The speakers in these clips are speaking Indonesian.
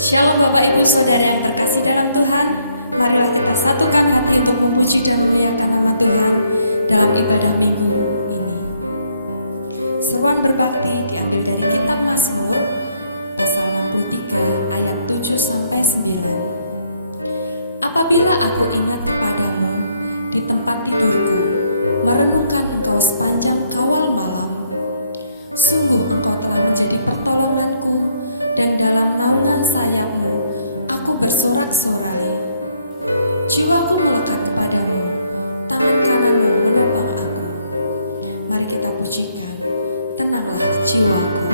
Shalom Bapak Ibu Saudara yang terkasih dalam Tuhan. Marilah kita satukan hati untuk memuji dan memuliakan nama Tuhan dalam ibadah minggu ini. Seruan berbakti diambil dari kitab Mazmur pasal 63 ayat 7-9. Apabila aku ingat kepadamu di tempat tidurku, merenungkan engkau sepanjang kawal malam, sungguh engkau telah menjadi pertolonganku, dan dalam naungan sayapmu aku bersorak-sorai. Jiwaku melekat kepadamu, tangan kananmu menopang aku. Mari kita pujikan, tenanglah jiwaku.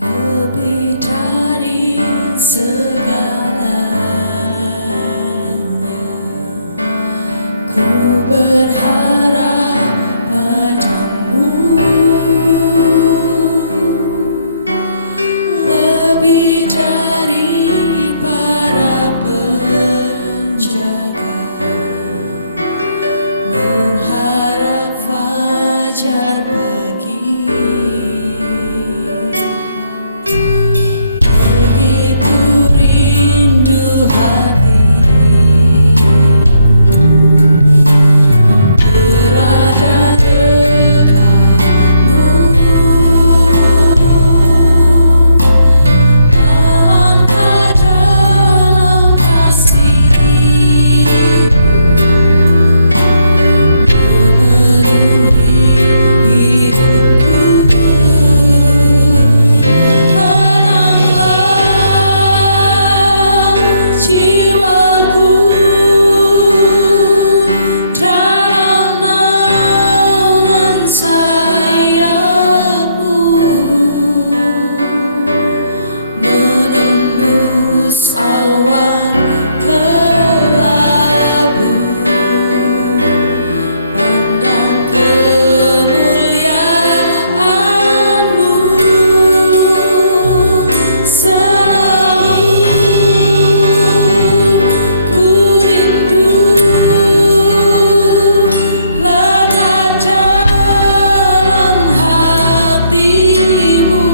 Lebih dari segalanya, ku berharap padamu. Lebih dari para penjaga, berharap fajar pagi. Begitu rindu hati berada dekatmu, melangkah dalam kasih, memenuhi hidupku. Tenanglah jiwaku, dalam naungan sayapmu, menembus awan kelabu, pandang kemuliaan-Mu. Selalu ku rinduku berada dalam hati-Mu,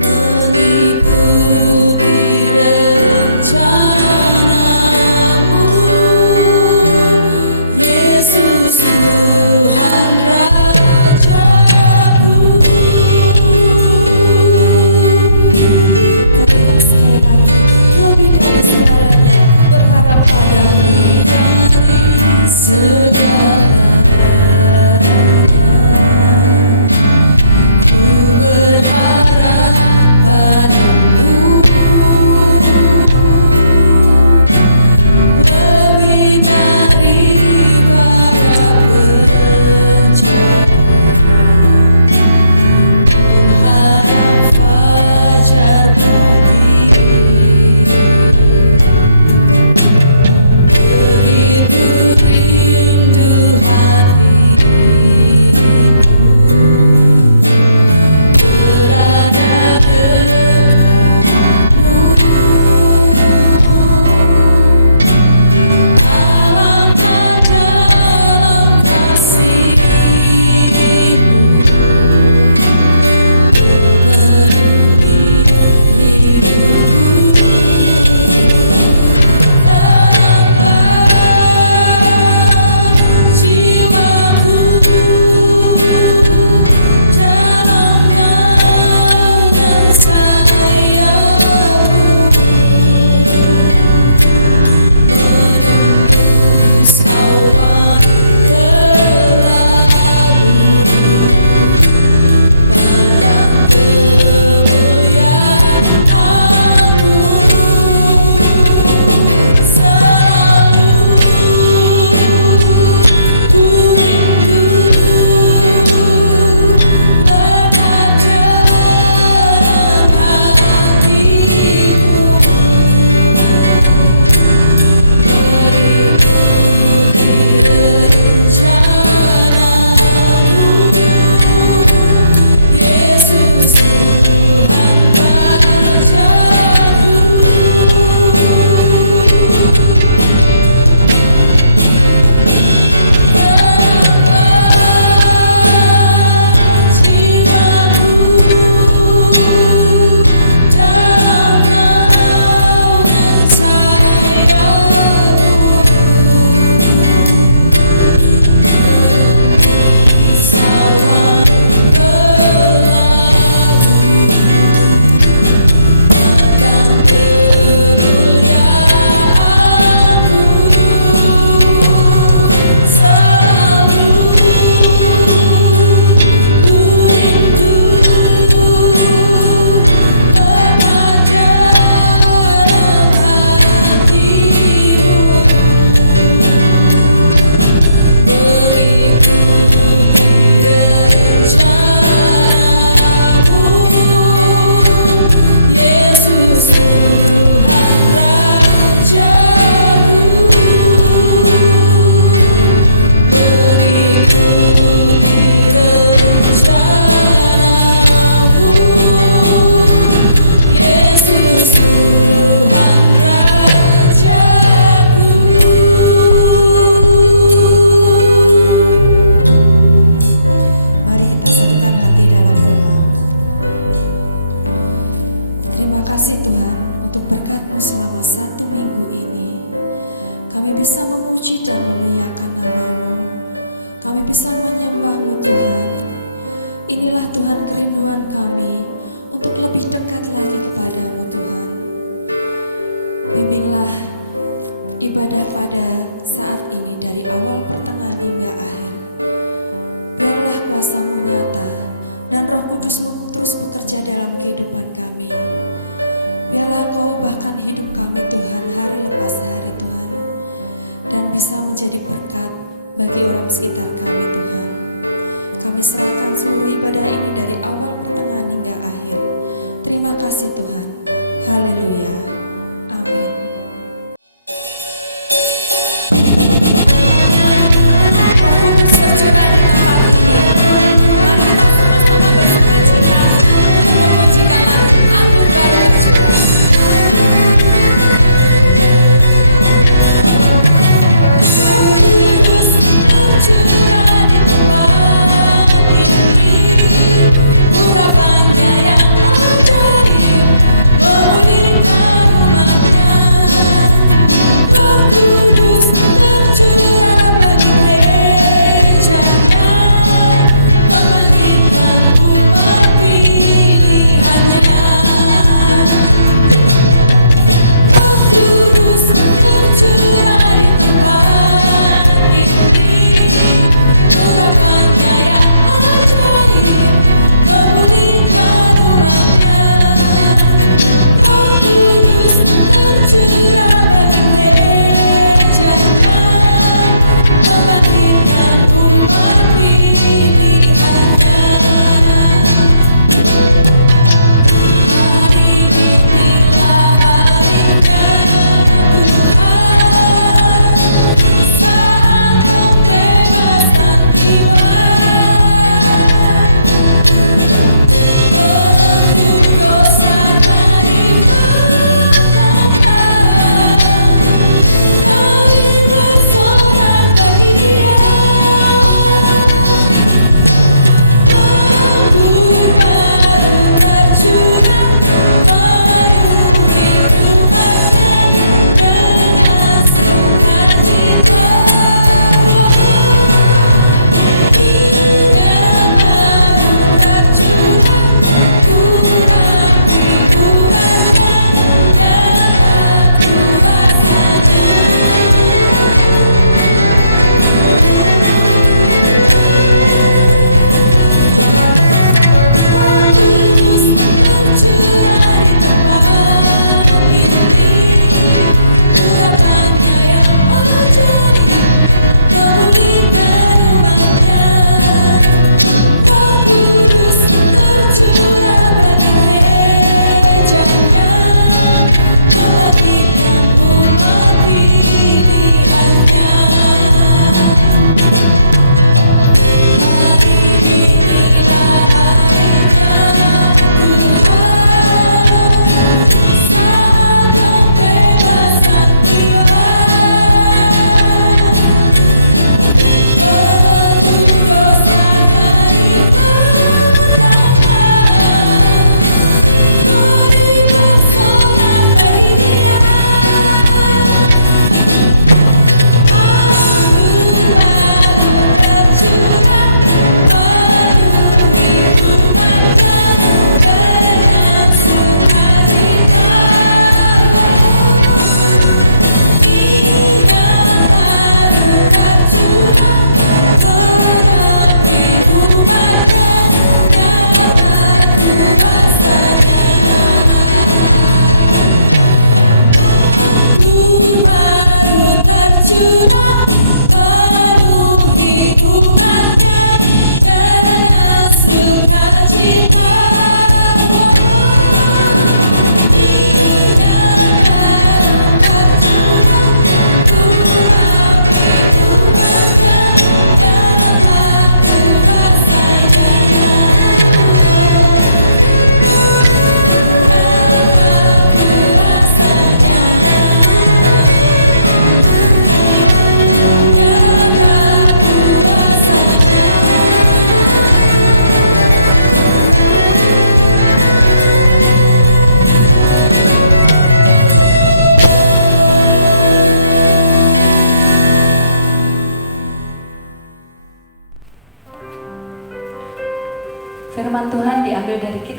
mengikuti rencana-Mu. Yesus Tuhan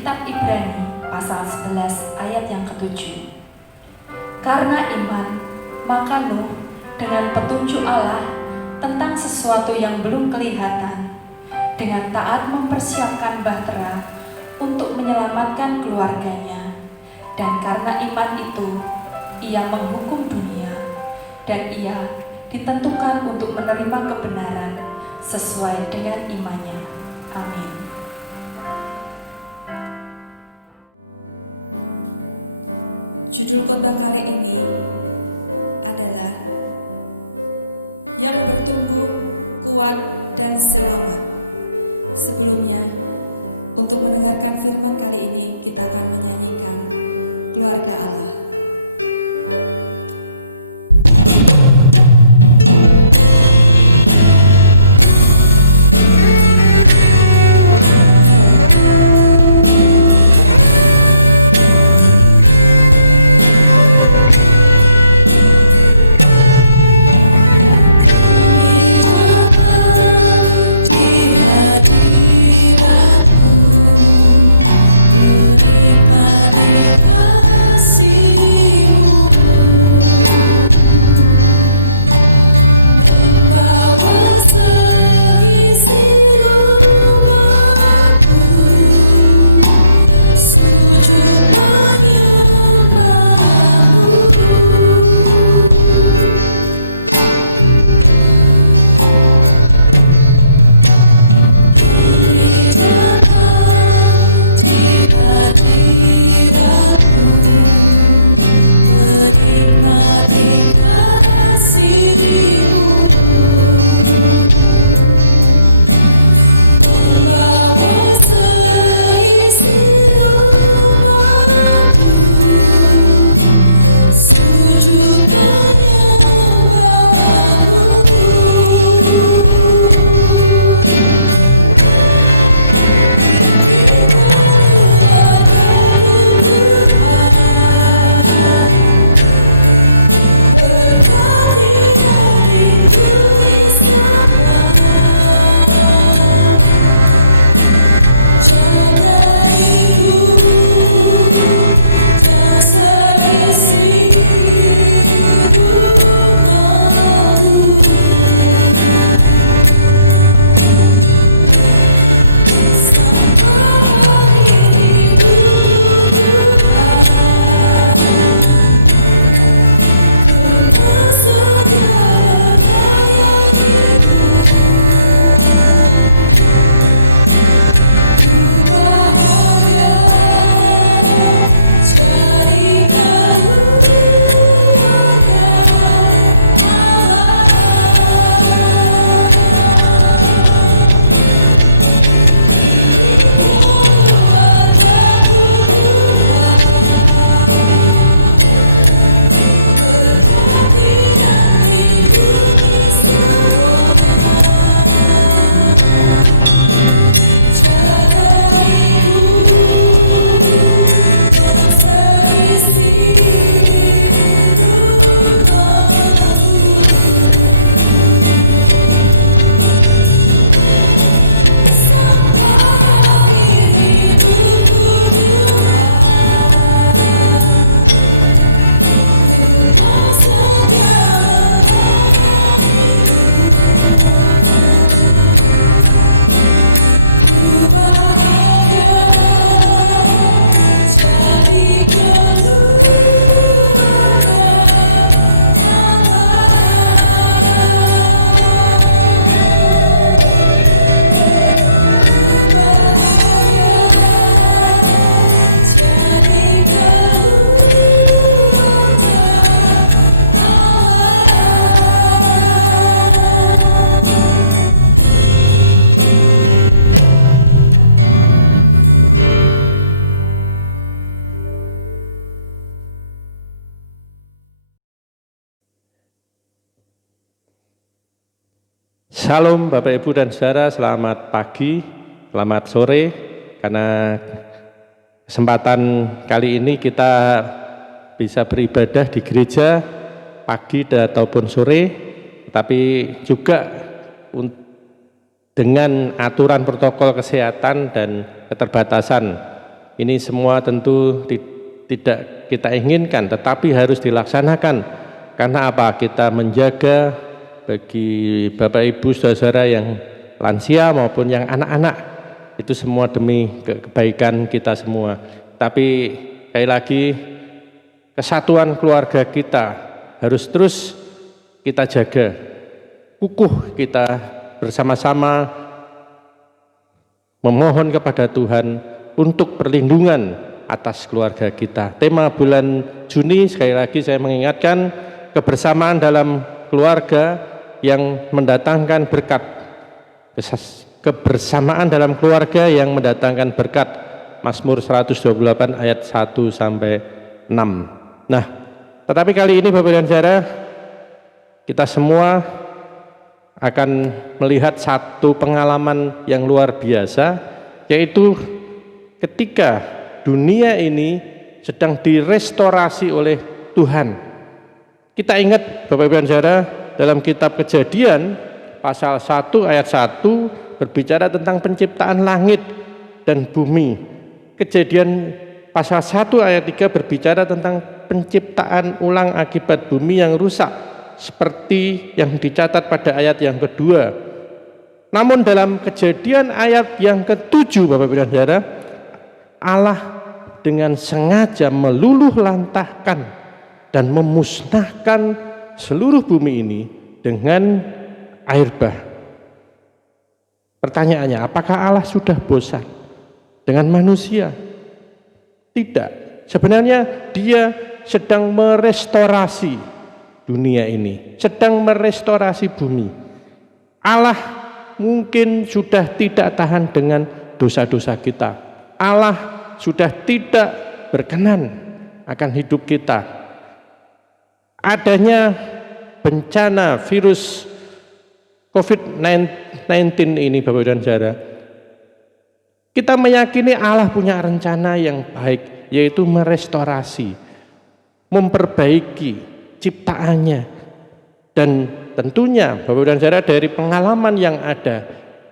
kitab Ibrani pasal 11 ayat yang ke-7. Karena iman, maka Nuh dengan petunjuk Allah tentang sesuatu yang belum kelihatan, dengan taat mempersiapkan bahtera untuk menyelamatkan keluarganya. Dan karena iman itu, ia menghukum dunia, dan ia ditentukan untuk menerima kebenaran sesuai dengan imannya. Amin. Judul khotbah kali ini adalah yang bertumbuh kuat dan selamat. Sebelumnya, untuk mendengarkan firman kali ini kita akan menyanyikan keluarga Allah. Salam Bapak Ibu dan Saudara, selamat pagi, selamat sore. Karena kesempatan kali ini kita bisa beribadah di gereja pagi ataupun sore, tapi juga dengan aturan protokol kesehatan dan keterbatasan Ini semua tentu tidak kita inginkan, tetapi harus dilaksanakan. Karena apa? Kita menjaga bagi Bapak Ibu saudara yang lansia maupun yang anak-anak, itu semua demi kebaikan kita semua. Tapi sekali lagi, kesatuan keluarga kita harus terus kita jaga, kukuh kita bersama-sama memohon kepada Tuhan untuk perlindungan atas keluarga kita. Tema bulan Juni, sekali lagi saya mengingatkan, kebersamaan dalam keluarga yang mendatangkan berkat. Kebersamaan dalam keluarga yang mendatangkan berkat. Mazmur 128 ayat 1 sampai 6. Nah, tetapi kali ini Bapak dan Saudara, kita semua akan melihat satu pengalaman yang luar biasa, yaitu ketika dunia ini sedang direstorasi oleh Tuhan. Kita ingat Bapak Ibu dan Saudara, dalam kitab Kejadian pasal 1 ayat 1 berbicara tentang penciptaan langit dan bumi. Kejadian pasal 1 ayat 3 berbicara tentang penciptaan ulang akibat bumi yang rusak, seperti yang dicatat pada ayat yang kedua. Namun dalam Kejadian ayat yang ke-7 Bapak Ibu dan Saudara, Allah dengan sengaja meluluh lantahkan dan memusnahkan seluruh bumi ini dengan air bah. Pertanyaannya, apakah Allah sudah bosan dengan manusia? Tidak. Sebenarnya Dia sedang merestorasi dunia ini, sedang merestorasi bumi. Allah mungkin sudah tidak tahan dengan dosa-dosa kita. Allah sudah tidak berkenan akan hidup kita. Adanya bencana virus COVID-19 ini Bapak dan Saudara, kita meyakini Allah punya rencana yang baik, yaitu merestorasi, memperbaiki ciptaannya. Dan tentunya Bapak dan Saudara, dari pengalaman yang ada,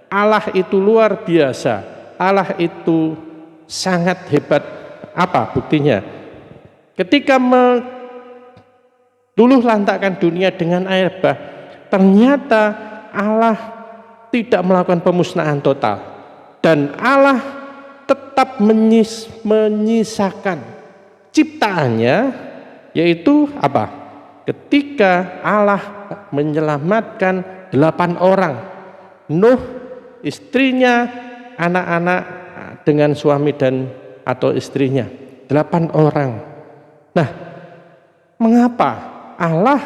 Allah itu luar biasa, Allah itu sangat hebat. Apa buktinya? Ketika meluluh lantakkan dunia dengan air bah, ternyata Allah tidak melakukan pemusnahan total, dan Allah tetap menyisakan ciptaannya, yaitu apa? Ketika Allah menyelamatkan 8 orang, Nuh, istrinya, anak-anak dengan suami dan atau istrinya, 8 orang. Nah, mengapa Allah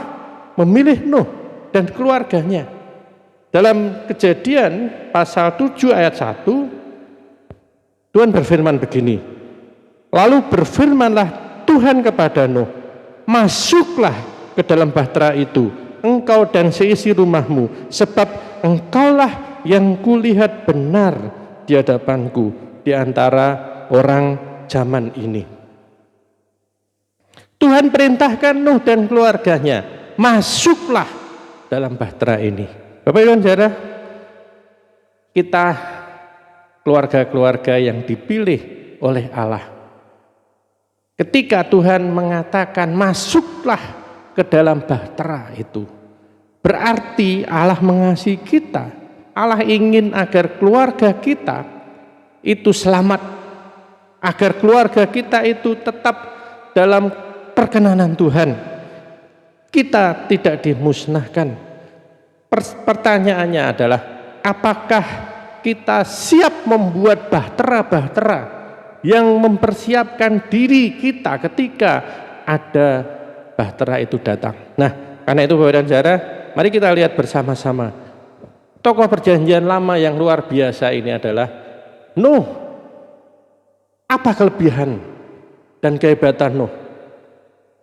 memilih Nuh dan keluarganya? Dalam Kejadian pasal 7 ayat 1, Tuhan berfirman begini, lalu berfirmanlah Tuhan kepada Nuh, masuklah ke dalam bahtera itu, engkau dan seisi rumahmu, sebab engkaulah yang kulihat benar di hadapanku di antara orang zaman ini. Tuhan perintahkan Nuh dan keluarganya, masuklah dalam bahtera ini. Bapak Ibu dan Saudara, kita keluarga-keluarga yang dipilih oleh Allah. Ketika Tuhan mengatakan masuklah ke dalam bahtera itu, berarti Allah mengasihi kita. Allah ingin agar keluarga kita itu selamat, agar keluarga kita itu tetap dalam perkenanan Tuhan. Kita tidak dimusnahkan. Pertanyaannya adalah, apakah kita siap membuat bahtera-bahtera yang mempersiapkan diri kita ketika ada bahtera itu datang? Nah, karena itu Bapak dan Saudara, mari kita lihat bersama-sama. Tokoh perjanjian lama yang luar biasa ini adalah Nuh. Apa kelebihan dan kehebatan Nuh?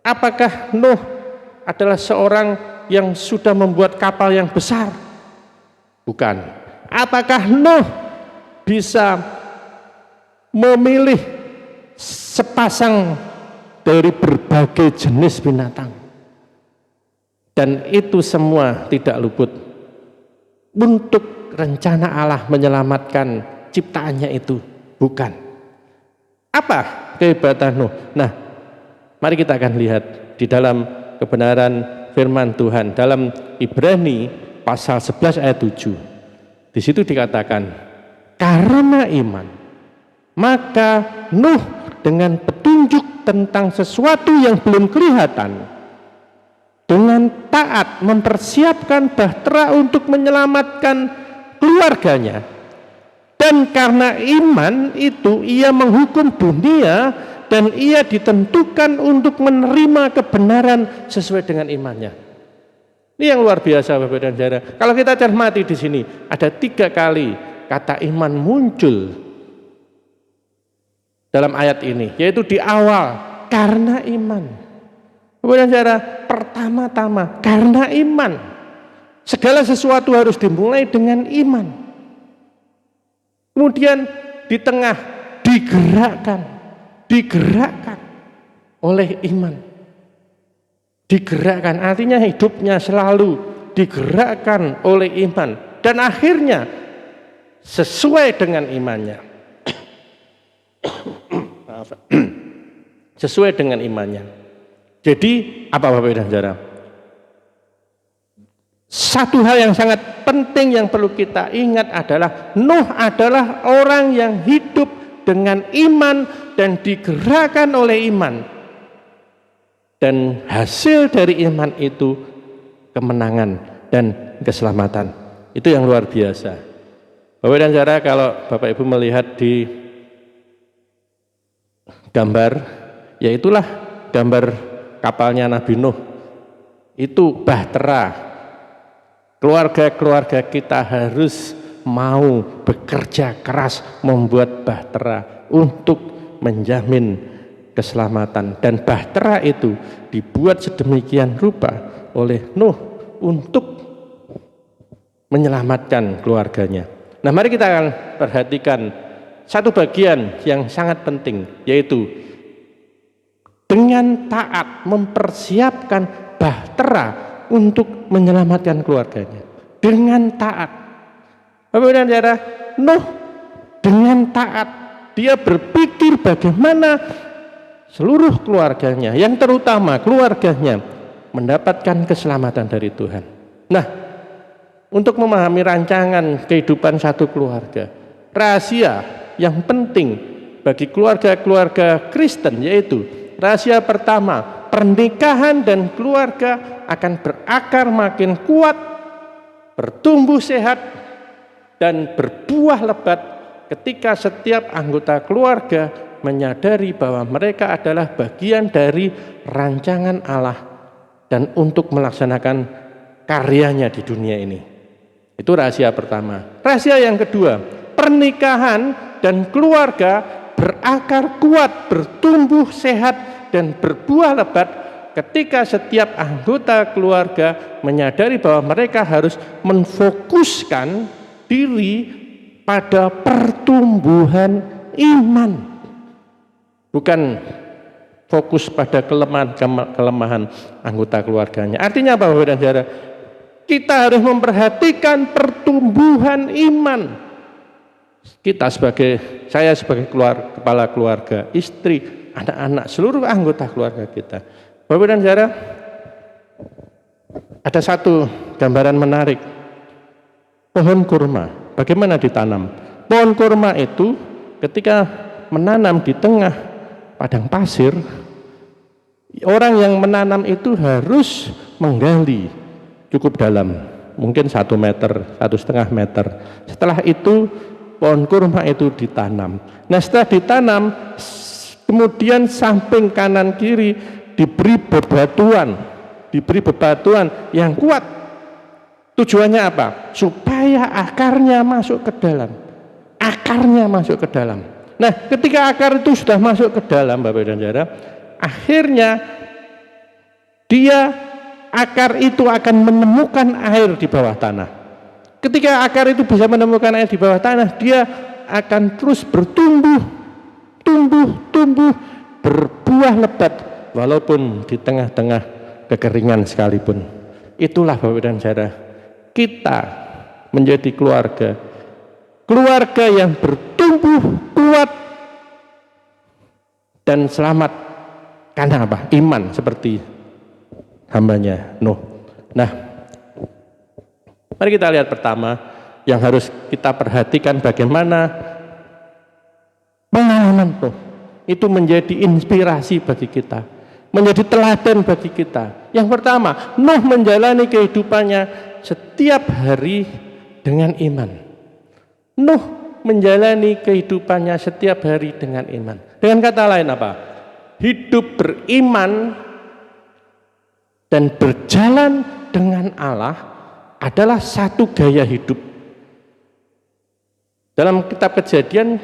Apakah Nuh adalah seorang yang sudah membuat kapal yang besar? Bukan. Apakah Nuh bisa memilih sepasang dari berbagai jenis binatang? Dan itu semua tidak luput untuk rencana Allah menyelamatkan ciptaannya itu? Bukan. Apa kehebatan Nuh? Nah, mari kita akan lihat di dalam kebenaran firman Tuhan dalam Ibrani pasal 11 ayat 7. Di situ dikatakan, karena iman maka Nuh dengan petunjuk tentang sesuatu yang belum kelihatan, dengan taat mempersiapkan bahtera untuk menyelamatkan keluarganya. Dan karena iman itu ia menghukum dunia dan ia ditentukan untuk menerima kebenaran sesuai dengan imannya. Ini yang luar biasa Bapak dan Saudara. Kalau kita cermati di sini ada 3 kali kata iman muncul dalam ayat ini, yaitu di awal karena iman. Bapak dan Saudara, pertama-tama karena iman. Segala sesuatu harus dimulai dengan iman. Kemudian di tengah digerakkan oleh iman. Digerakkan artinya hidupnya selalu digerakkan oleh iman. Dan akhirnya sesuai dengan imannya. Sesuai dengan imannya. Jadi apa Bapak dan Saudara? Satu hal yang sangat penting yang perlu kita ingat adalah Nuh adalah orang yang hidup dengan iman dan digerakkan oleh iman. Dan hasil dari iman itu kemenangan dan keselamatan. Itu yang luar biasa. Bapak dan Saudara, kalau Bapak Ibu melihat di gambar, ya itulah gambar kapalnya Nabi Nuh. Itu bahtera. Keluarga-keluarga kita harus mau bekerja keras membuat bahtera untuk menjamin keselamatan. Dan bahtera itu dibuat sedemikian rupa oleh Nuh untuk menyelamatkan keluarganya. Nah, mari kita akan perhatikan satu bagian yang sangat penting, yaitu dengan taat mempersiapkan bahtera untuk menyelamatkan keluarganya. Dengan taat. Bapak dan Saudara, Nuh dengan taat dia berpikir bagaimana seluruh keluarganya, yang terutama keluarganya, mendapatkan keselamatan dari Tuhan. Nah, untuk memahami rancangan kehidupan satu keluarga, rahasia yang penting bagi keluarga-keluarga Kristen yaitu rahasia pertama, pernikahan dan keluarga akan berakar makin kuat, bertumbuh sehat, dan berbuah lebat ketika setiap anggota keluarga menyadari bahwa mereka adalah bagian dari rancangan Allah dan untuk melaksanakan karyanya di dunia ini. Itu rahasia pertama. Rahasia yang kedua, pernikahan dan keluarga berakar kuat, bertumbuh sehat, dan berbuah lebat ketika setiap anggota keluarga menyadari bahwa mereka harus menfokuskan diri pada pertumbuhan iman, bukan fokus pada kelemahan anggota keluarganya. Artinya apa Bapak dan Saudara? Kita harus memperhatikan pertumbuhan iman. Saya sebagai kepala keluarga, istri, anak-anak, seluruh anggota keluarga kita. Bapak dan Saudara, ada satu gambaran menarik. Pohon kurma, bagaimana ditanam? Pohon kurma itu ketika menanam di tengah padang pasir, orang yang menanam itu harus menggali cukup dalam, mungkin 1 meter, 1,5 meter. Setelah itu pohon kurma itu ditanam. Nah, setelah ditanam, kemudian samping kanan kiri diberi bebatuan yang kuat. Tujuannya apa? Supaya akarnya masuk ke dalam. Nah, ketika akar itu sudah masuk ke dalam, Bapak dan Saudara, akhirnya akar itu akan menemukan air di bawah tanah. Ketika akar itu bisa menemukan air di bawah tanah, dia akan terus tumbuh, berbuah lebat, walaupun di tengah-tengah kekeringan sekalipun. Itulah Bapak dan Saudara, kita menjadi keluarga yang bertumbuh kuat, dan selamat karena apa? Iman seperti hambanya Nuh. Nah, mari kita lihat pertama yang harus kita perhatikan bagaimana pengalaman Nuh itu menjadi inspirasi bagi kita, menjadi teladan bagi kita. Yang pertama, Nuh menjalani kehidupannya setiap hari dengan iman. Nuh menjalani kehidupannya setiap hari dengan iman. Dengan kata lain apa? Hidup beriman dan berjalan dengan Allah adalah satu gaya hidup. Dalam kitab Kejadian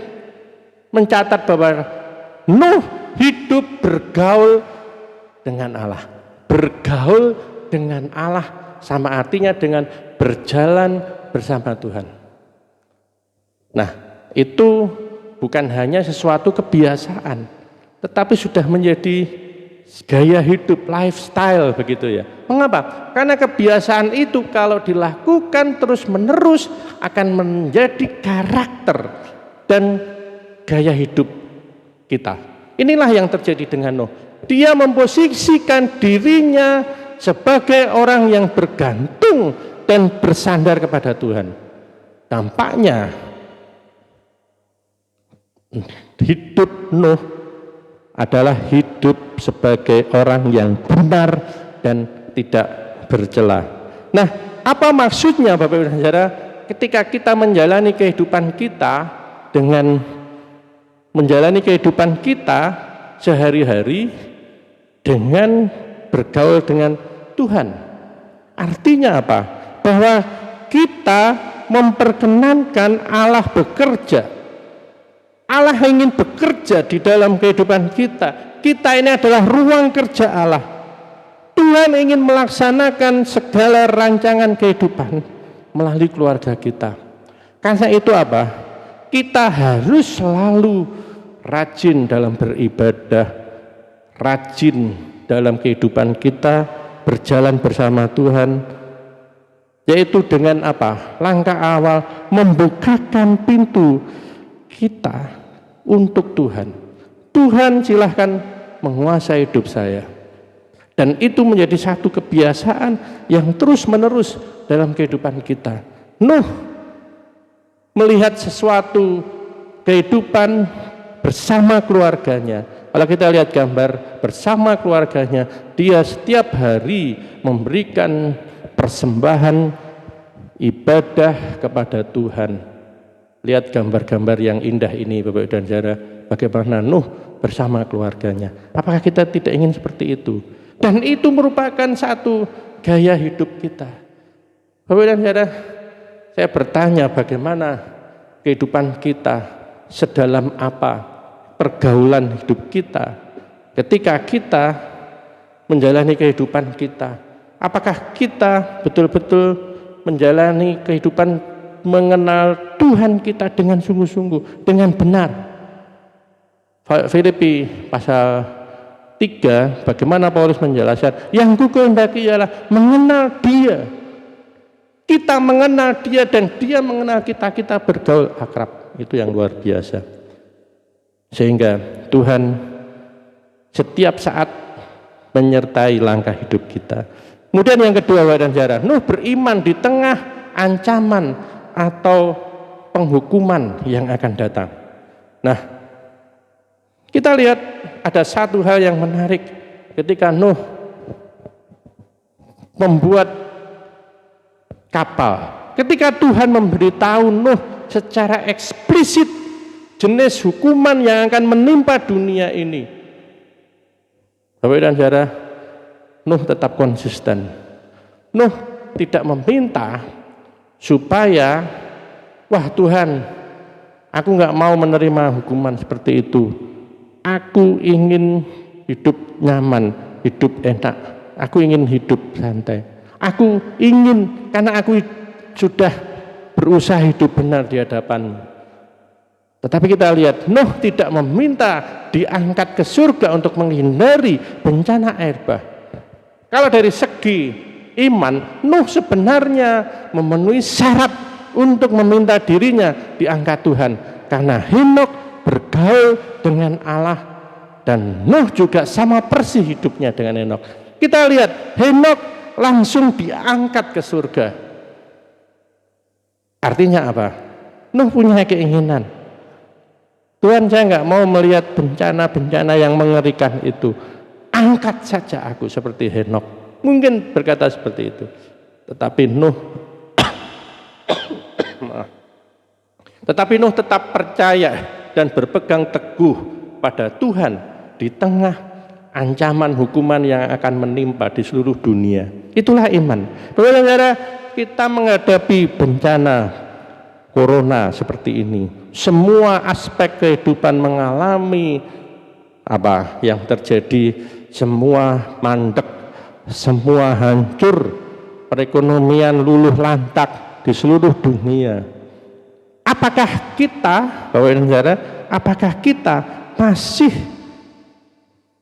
mencatat bahwa Nuh hidup bergaul dengan Allah. Bergaul dengan Allah sama artinya dengan berjalan bersama Tuhan. Nah, itu bukan hanya sesuatu kebiasaan, tetapi sudah menjadi gaya hidup, lifestyle begitu ya. Mengapa? Karena kebiasaan itu kalau dilakukan terus-menerus akan menjadi karakter dan gaya hidup kita. Inilah yang terjadi dengan Nuh. Dia memposisikan dirinya sebagai orang yang bergantung dan bersandar kepada Tuhan. Dampaknya hidup Nuh adalah hidup sebagai orang yang benar dan tidak bercela. Nah, apa maksudnya Bapak Ibu dan Saudara ketika kita menjalani kehidupan kita dengan menjalani kehidupan kita sehari-hari dengan bergaul dengan Tuhan? Artinya apa? Bahwa kita memperkenankan Allah bekerja. Allah ingin bekerja di dalam kehidupan kita. Kita ini adalah ruang kerja Allah. Tuhan ingin melaksanakan segala rancangan kehidupan melalui keluarga kita. Karena itu apa? Kita harus selalu rajin dalam beribadah, rajin dalam kehidupan kita, berjalan bersama Tuhan, yaitu dengan apa? Langkah awal membukakan pintu kita untuk Tuhan. Tuhan silahkan menguasai hidup saya. Dan itu menjadi satu kebiasaan yang terus menerus dalam kehidupan kita. Nuh melihat sesuatu kehidupan bersama keluarganya. Kalau kita lihat gambar bersama keluarganya, dia setiap hari memberikan persembahan ibadah kepada Tuhan. Lihat gambar-gambar yang indah ini Bapak Ibu dan Saudara, bagaimana Nuh bersama keluarganya. Apakah kita tidak ingin seperti itu? Dan itu merupakan satu gaya hidup kita. Bapak Ibu dan Saudara, saya bertanya bagaimana kehidupan kita, sedalam apa pergaulan hidup kita ketika kita menjalani kehidupan kita. Apakah kita betul-betul menjalani kehidupan mengenal Tuhan kita dengan sungguh-sungguh, dengan benar. Filipi pasal 3, bagaimana Paulus menjelaskan, yang kukehendaki ialah mengenal Dia. Kita mengenal Dia dan Dia mengenal kita, kita bergaul akrab. Itu yang luar biasa. Sehingga Tuhan setiap saat menyertai langkah hidup kita. Kemudian yang kedua, Bapak dan Saudara, Nuh beriman di tengah ancaman atau penghukuman yang akan datang. Nah, kita lihat ada satu hal yang menarik ketika Nuh membuat kapal. Ketika Tuhan memberitahu Nuh secara eksplisit jenis hukuman yang akan menimpa dunia ini, Bapak dan Saudara, Nuh tetap konsisten. Nuh tidak meminta supaya, wah Tuhan, aku nggak mau menerima hukuman seperti itu. Aku ingin hidup nyaman, hidup enak. Aku ingin hidup santai. Aku ingin, karena aku sudah berusaha hidup benar di hadapan. Tetapi kita lihat, Nuh tidak meminta diangkat ke surga untuk menghindari bencana air bah. Kalau dari segi iman, Nuh sebenarnya memenuhi syarat untuk meminta dirinya diangkat Tuhan, karena Henokh bergaul dengan Allah Dan Nuh juga sama persis hidupnya dengan Henokh. Kita lihat Henokh langsung diangkat ke surga. Artinya apa? Nuh punya keinginan, Tuhan, saya nggak mau melihat bencana-bencana yang mengerikan itu. Angkat saja aku seperti Henokh. Mungkin berkata seperti itu. Tetapi Nuh tetap percaya dan berpegang teguh pada Tuhan di tengah ancaman hukuman yang akan menimpa di seluruh dunia. Itulah iman. Saudara, kita menghadapi bencana corona seperti ini, semua aspek kehidupan mengalami apa yang terjadi, semua mandek, semua hancur, perekonomian luluh lantak di seluruh dunia. Apakah kita, Bapak dan Saudara, apakah kita masih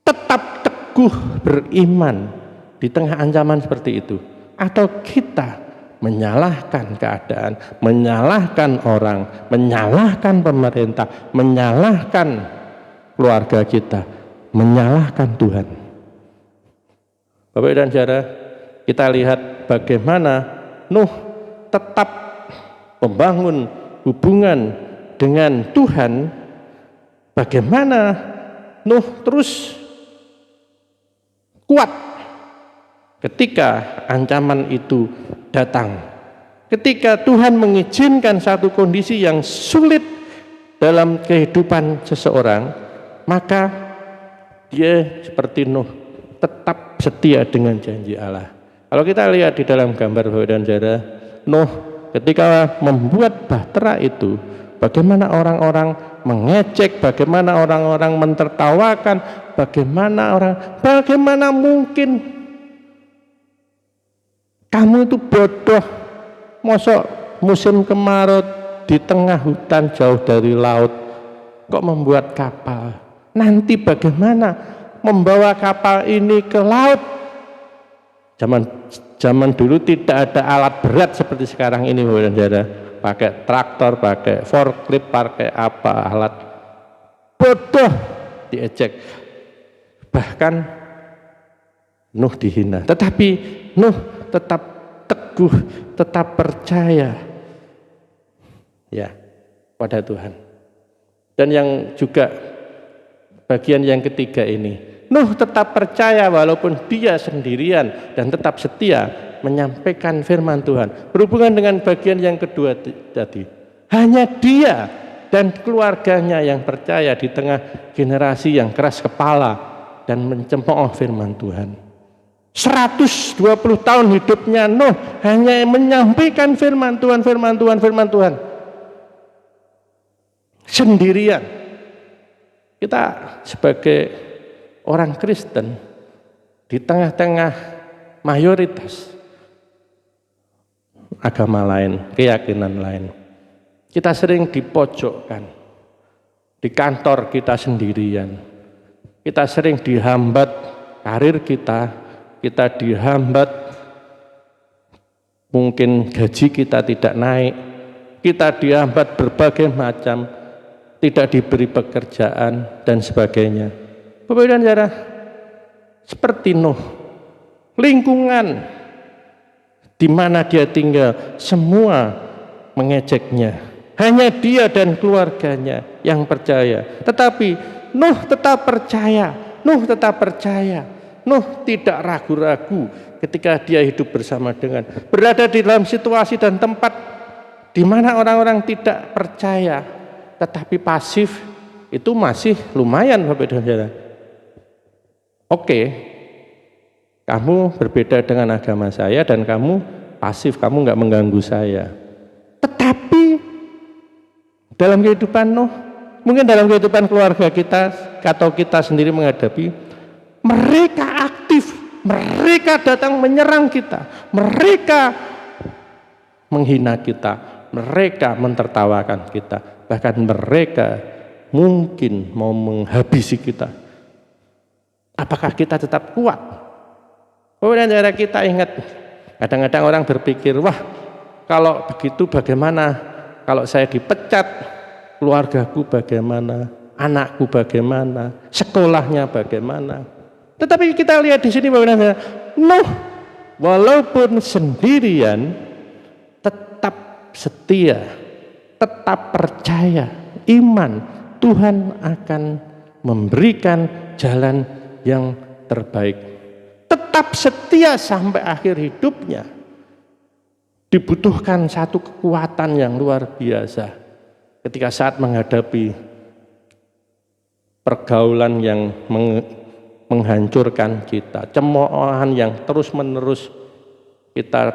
tetap teguh beriman di tengah ancaman seperti itu, atau kita menyalahkan keadaan, menyalahkan orang, menyalahkan pemerintah, menyalahkan keluarga kita, menyalahkan Tuhan? Bapak dan Saudara, kita lihat bagaimana Nuh tetap membangun hubungan dengan Tuhan, bagaimana Nuh terus kuat ketika ancaman itu datang. Ketika Tuhan mengizinkan satu kondisi yang sulit dalam kehidupan seseorang, maka dia seperti Nuh tetap setia dengan janji Allah. Kalau kita lihat di dalam gambar Bapak dan Saudara, Nuh ketika membuat bahtera itu, bagaimana orang-orang mengejek, bagaimana orang-orang mentertawakan, bagaimana mungkin kamu itu bodoh, mosok musim kemarau di tengah hutan jauh dari laut kok membuat kapal, nanti bagaimana membawa kapal ini ke laut? Zaman dulu tidak ada alat berat seperti sekarang ini, Bapak dan Saudara. Pakai traktor, pakai forklift, pakai apa alat, bodoh diejek, bahkan Nuh dihina. Tetapi Nuh tetap teguh, tetap percaya ya pada Tuhan. Dan yang juga bagian yang ketiga ini, Nuh tetap percaya walaupun dia sendirian dan tetap setia menyampaikan firman Tuhan. Berhubungan dengan bagian yang kedua tadi, hanya dia dan keluarganya yang percaya di tengah generasi yang keras kepala dan mencemooh firman Tuhan. 120 tahun hidupnya Nuh hanya menyampaikan firman Tuhan, firman Tuhan, firman Tuhan sendirian. Kita sebagai orang Kristen di tengah-tengah mayoritas agama lain, keyakinan lain, kita sering dipojokkan, di kantor kita sendirian, kita sering dihambat karir kita dihambat, mungkin gaji kita tidak naik, kita dihambat berbagai macam, tidak diberi pekerjaan dan sebagainya. Bapak dan Saudara, seperti Nuh, lingkungan di mana dia tinggal semua mengejeknya, hanya dia dan keluarganya yang percaya. Tetapi Nuh tetap percaya, Nuh tidak ragu-ragu ketika dia hidup bersama dengan, berada di dalam situasi dan tempat di mana orang-orang tidak percaya tetapi pasif, itu masih lumayan Bapak dan Saudara. Oke, kamu berbeda dengan agama saya dan kamu pasif, kamu nggak mengganggu saya. Tetapi dalam kehidupan Nuh, mungkin dalam kehidupan keluarga kita atau kita sendiri menghadapi, mereka aktif, mereka datang menyerang kita, mereka menghina kita, mereka mentertawakan kita, bahkan mereka mungkin mau menghabisi kita. Apakah kita tetap kuat? Kemudian cara kita ingat, kadang-kadang orang berpikir, wah kalau begitu bagaimana kalau saya dipecat, keluargaku bagaimana? anakku bagaimana, sekolahnya bagaimana. Tetapi kita lihat di sini bagaimana Nuh walaupun sendirian tetap setia, tetap percaya, iman Tuhan akan memberikan jalan yang terbaik. Tetap setia sampai akhir hidupnya. Dibutuhkan satu kekuatan yang luar biasa ketika saat menghadapi pergaulan yang menghancurkan kita, cemoohan yang terus-menerus. Kita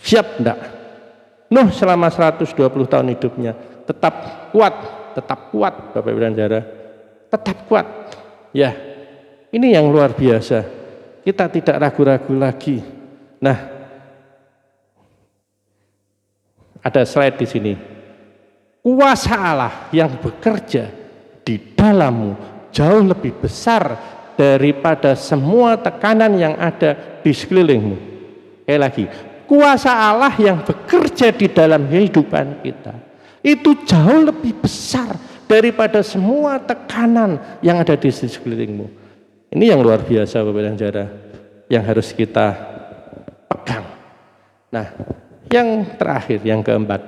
siap enggak? Nuh selama 120 tahun hidupnya tetap kuat Bapak Ibu dan Saudara, tetap kuat. Ya, ini yang luar biasa. Kita tidak ragu-ragu lagi. Nah, ada slide di sini. Kuasa Allah yang bekerja di dalammu jauh lebih besar daripada semua tekanan yang ada di sekelilingmu. Sekali lagi, kuasa Allah yang bekerja di dalam kehidupan kita itu jauh lebih besar daripada semua tekanan yang ada di sekelilingmu. Ini yang luar biasa Bapak dan Saudara, yang harus kita pegang. Nah, yang terakhir, yang keempat,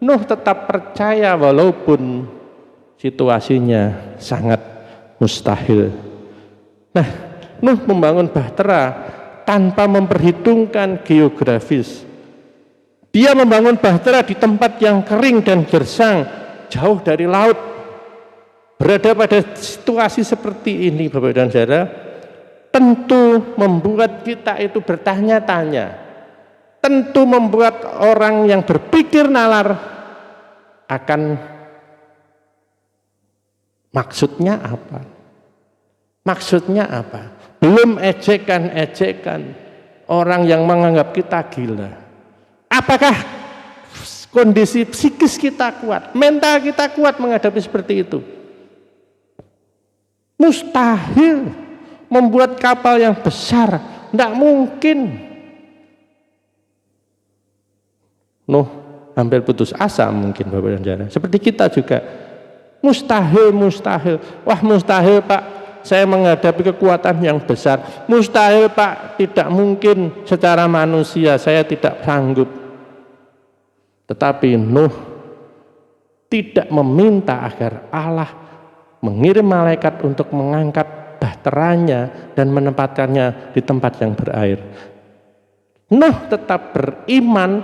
Nuh tetap percaya walaupun situasinya sangat mustahil. Nah, Nuh membangun bahtera tanpa memperhitungkan geografis. Dia membangun bahtera di tempat yang kering dan gersang, jauh dari laut. Berada pada situasi seperti ini Bapak dan Saudara, tentu membuat kita itu bertanya-tanya. Tentu membuat orang yang berpikir nalar akan maksudnya apa? Maksudnya apa? Belum ejekan-ejekan orang yang menganggap kita gila. Apakah kondisi psikis kita kuat, mental kita kuat menghadapi seperti itu? Mustahil membuat kapal yang besar, tidak mungkin. Nuh hampir putus asa mungkin Bapak dan Saudara. Seperti kita juga. Mustahil. Wah, mustahil Pak, saya menghadapi kekuatan yang besar. Mustahil Pak, tidak mungkin secara manusia, saya tidak sanggup. Tetapi Nuh tidak meminta agar Allah mengirim malaikat untuk mengangkat bahteranya dan menempatkannya di tempat yang berair. Nuh tetap beriman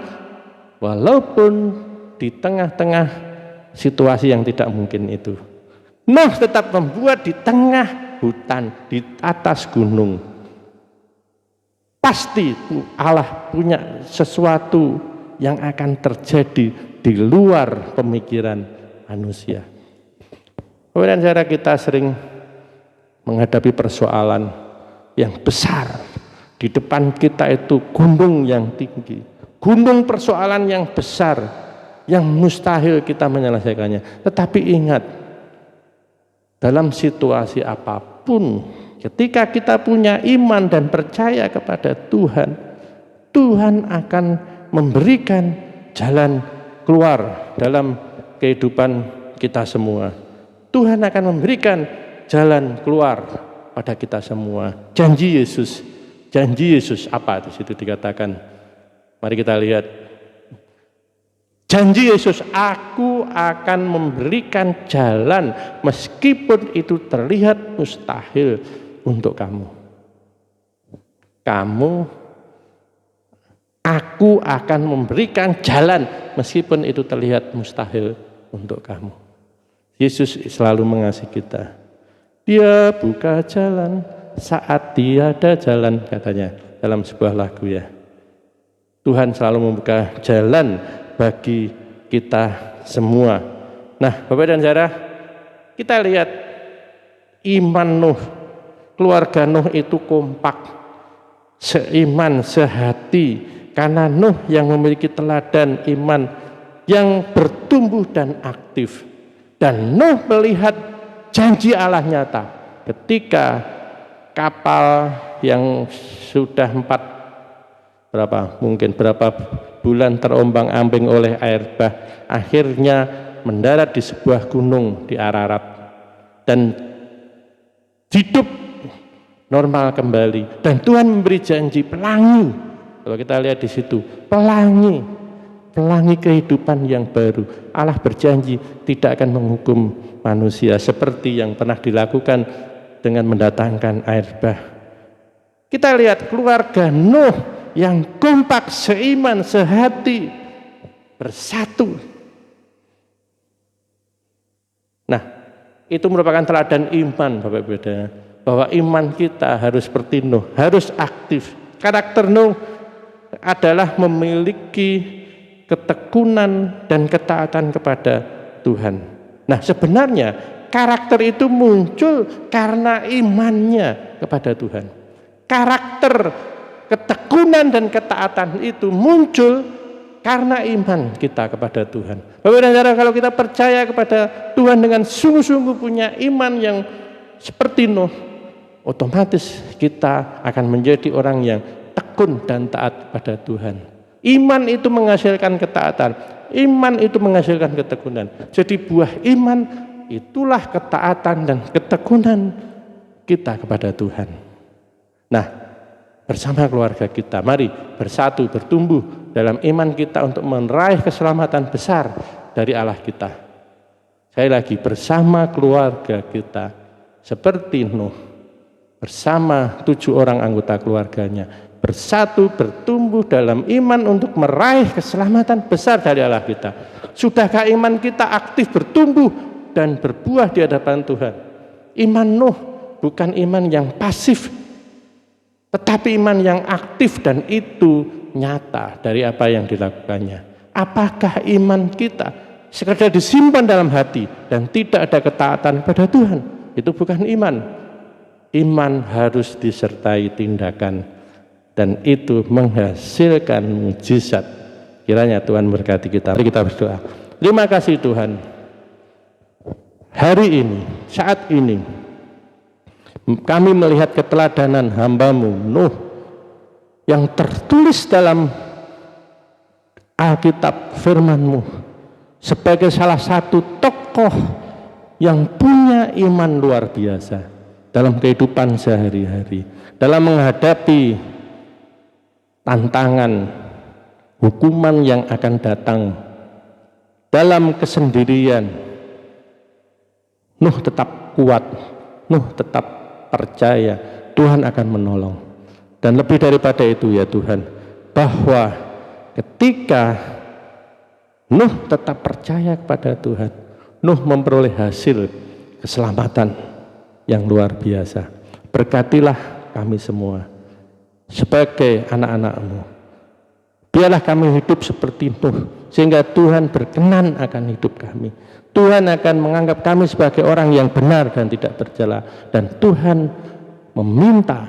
walaupun di tengah-tengah situasi yang tidak mungkin itu. Nuh tetap membuat di tengah hutan, di atas gunung. Pasti Allah punya sesuatu yang akan terjadi di luar pemikiran manusia. Kemudian saudara, kita sering menghadapi persoalan yang besar. Di depan kita itu gunung yang tinggi, gunung persoalan yang besar, yang mustahil kita menyelesaikannya. Tetapi ingat, dalam situasi apapun, ketika kita punya iman dan percaya kepada Tuhan, Tuhan akan memberikan jalan keluar dalam kehidupan kita semua. Tuhan akan memberikan jalan keluar pada kita semua. Janji Yesus apa di situ dikatakan? Mari kita lihat. Janji Yesus, aku akan memberikan jalan meskipun itu terlihat mustahil untuk kamu. Aku akan memberikan jalan meskipun itu terlihat mustahil untuk kamu. Yesus selalu mengasihi kita. Dia buka jalan saat tiada jalan, katanya dalam sebuah lagu ya. Tuhan selalu membuka jalan bagi kita semua. Nah, Bapak dan Saudara, kita lihat iman Nuh, keluarga Nuh itu kompak, seiman, sehati, karena Nuh yang memiliki teladan iman yang bertumbuh dan aktif. Dan Nuh melihat janji Allah nyata ketika kapal yang sudah berapa bulan terombang-ambing oleh air bah, akhirnya mendarat di sebuah gunung di Ararat dan hidup normal kembali, dan Tuhan memberi janji pelangi. Kalau kita lihat di situ, pelangi kehidupan yang baru. Allah berjanji tidak akan menghukum manusia seperti yang pernah dilakukan dengan mendatangkan air bah. Kita lihat keluarga Nuh yang kompak, seiman, sehati, bersatu. Nah, itu merupakan teladan iman, Bapak Ibu Saudara, bahwa iman kita harus seperti Nuh, harus aktif. Karakter Nuh adalah memiliki ketekunan dan ketaatan kepada Tuhan. Nah, sebenarnya karakter itu muncul karena imannya kepada Tuhan. Karakter ketekunan dan ketaatan itu muncul karena iman kita kepada Tuhan. Bapak dan Saudara, kalau kita percaya kepada Tuhan dengan sungguh-sungguh punya iman yang seperti Nuh, otomatis kita akan menjadi orang yang tekun dan taat pada Tuhan. Iman itu menghasilkan ketaatan, iman itu menghasilkan ketekunan. Jadi buah iman itulah ketaatan dan ketekunan kita kepada Tuhan. Nah, bersama keluarga kita, mari bersatu, bertumbuh dalam iman kita untuk meraih keselamatan besar dari Allah kita. Sekali lagi, bersama keluarga kita, seperti Nuh, bersama 7 orang anggota keluarganya, bersatu, bertumbuh dalam iman untuk meraih keselamatan besar dari Allah kita. Sudahkah iman kita aktif bertumbuh dan berbuah di hadapan Tuhan? Iman Nuh bukan iman yang pasif, tetapi iman yang aktif, dan itu nyata dari apa yang dilakukannya. Apakah iman kita sekedar disimpan dalam hati dan tidak ada ketaatan kepada Tuhan? Itu bukan iman. Iman harus disertai tindakan, dan itu menghasilkan mujizat. Kiranya Tuhan berkati kita. Mari kita berdoa. Terima kasih Tuhan. Hari ini, saat ini, kami melihat keteladanan hamba-Mu Nuh yang tertulis dalam Alkitab firman-Mu sebagai salah satu tokoh yang punya iman luar biasa dalam kehidupan sehari-hari, dalam menghadapi tantangan hukuman yang akan datang, dalam kesendirian. Nuh tetap kuat, Nuh tetap percaya Tuhan akan menolong. Dan lebih daripada itu ya Tuhan, bahwa ketika Nuh tetap percaya kepada Tuhan, Nuh memperoleh hasil keselamatan yang luar biasa. Berkatilah kami semua sebagai anak-anak-Mu. Biarlah kami hidup seperti Nuh, sehingga Tuhan berkenan akan hidup kami. Tuhan akan menganggap kami sebagai orang yang benar dan tidak bercela. Dan Tuhan meminta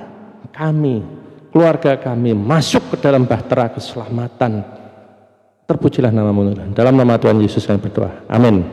kami, keluarga kami, masuk ke dalam bahtera keselamatan. Terpujilah nama-Mu Tuhan. Dalam nama Tuhan Yesus kami berdoa. Amin.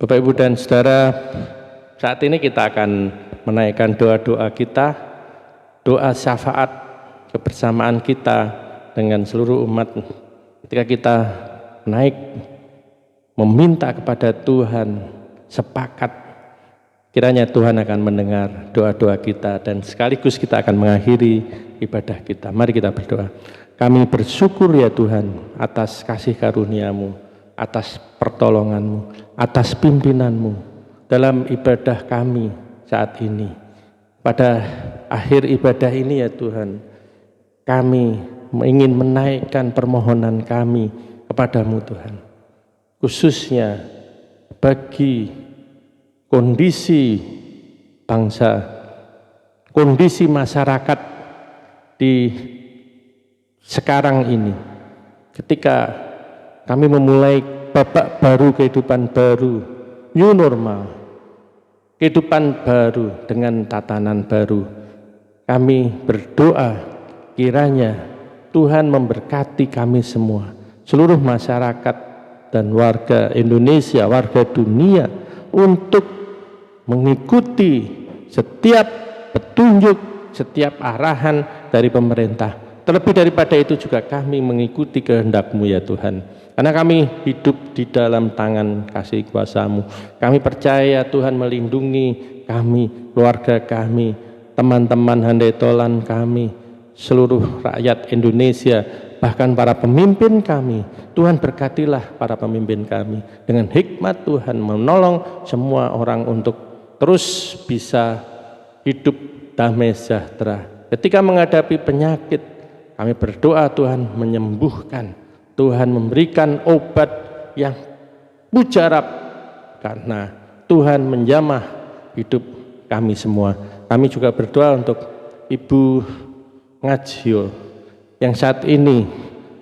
Bapak, Ibu, dan Saudara, saat ini kita akan menaikkan doa-doa kita, doa syafaat kebersamaan kita dengan seluruh umat. Ketika kita naik meminta kepada Tuhan, sepakat, kiranya Tuhan akan mendengar doa-doa kita dan sekaligus kita akan mengakhiri ibadah kita. Mari kita berdoa. Kami bersyukur ya Tuhan atas kasih karunia-Mu, atas pertolongan-Mu, atas pimpinan-Mu dalam ibadah kami saat ini. Pada akhir ibadah ini ya Tuhan, kami ingin menaikkan permohonan kami kepadamu Tuhan, khususnya bagi kondisi bangsa, kondisi masyarakat di sekarang ini, ketika kami memulai babak baru, kehidupan baru, new normal, kehidupan baru dengan tatanan baru. Kami berdoa kiranya Tuhan memberkati kami semua, seluruh masyarakat dan warga Indonesia, warga dunia, untuk mengikuti setiap petunjuk, setiap arahan dari pemerintah. Terlebih daripada itu juga kami mengikuti kehendak-Mu ya Tuhan. Karena kami hidup di dalam tangan kasih kuasa-Mu. Kami percaya Tuhan melindungi kami, keluarga kami, teman-teman handai tolan kami, seluruh rakyat Indonesia, bahkan para pemimpin kami. Tuhan berkatilah para pemimpin kami. Dengan hikmat Tuhan menolong semua orang untuk terus bisa hidup damai sejahtera. Ketika menghadapi penyakit, kami berdoa Tuhan menyembuhkan, Tuhan memberikan obat yang mujarab, karena Tuhan menjamah hidup kami semua. Kami juga berdoa untuk Ibu Ngajio yang saat ini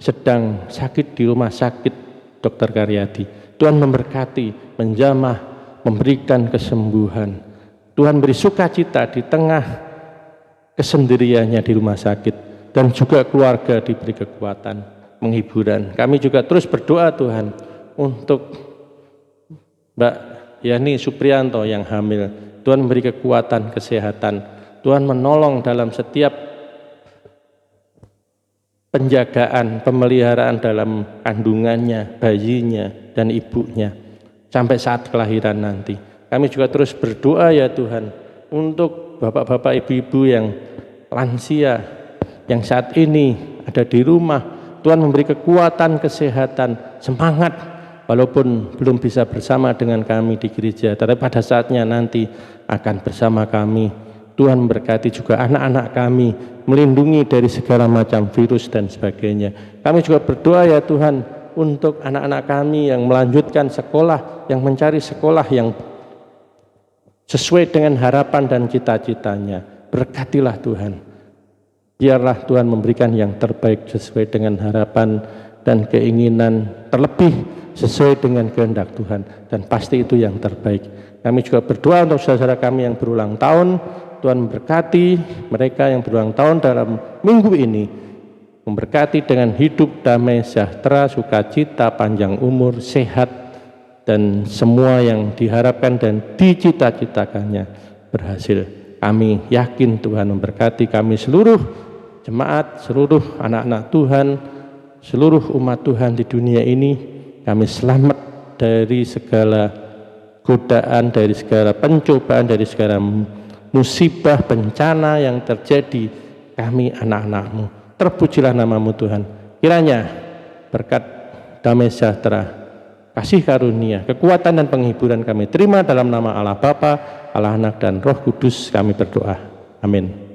sedang sakit di rumah sakit Dr. Karyadi. Tuhan memberkati, menjamah, memberikan kesembuhan. Tuhan beri sukacita di tengah kesendiriannya di rumah sakit. Dan juga keluarga diberi kekuatan, menghiburan. Kami juga terus berdoa Tuhan untuk Mbak Yani Supriyanto yang hamil. Tuhan memberi kekuatan, kesehatan. Tuhan menolong dalam setiap penjagaan, pemeliharaan dalam kandungannya, bayinya, dan ibunya sampai saat kelahiran nanti. Kami juga terus berdoa ya Tuhan untuk bapak-bapak, ibu-ibu yang lansia, yang saat ini ada di rumah. Tuhan memberi kekuatan, kesehatan, semangat, walaupun belum bisa bersama dengan kami di gereja, tapi pada saatnya nanti akan bersama kami. Tuhan memberkati juga anak-anak kami, melindungi dari segala macam virus dan sebagainya. Kami juga berdoa ya Tuhan untuk anak-anak kami yang melanjutkan sekolah, yang mencari sekolah yang sesuai dengan harapan dan cita-citanya. Berkatilah Tuhan. Biarlah Tuhan memberikan yang terbaik sesuai dengan harapan dan keinginan, terlebih sesuai dengan kehendak Tuhan, dan pasti itu yang terbaik. Kami juga berdoa untuk saudara kami yang berulang tahun. Tuhan memberkati mereka yang berulang tahun dalam minggu ini, memberkati dengan hidup damai, sejahtera, sukacita, panjang umur, sehat, dan semua yang diharapkan dan dicita-citakannya berhasil. Kami yakin Tuhan memberkati kami seluruh jemaat, seluruh anak-anak Tuhan, seluruh umat Tuhan di dunia ini. Kami selamat dari segala godaan, dari segala pencobaan, dari segala musibah, bencana yang terjadi. Kami anak-anak-Mu, terpujilah nama-Mu Tuhan. Kiranya berkat damai sejahtera, kasih karunia, kekuatan dan penghiburan kami terima dalam nama Allah Bapa, Allah Anak dan Roh Kudus kami berdoa. Amin.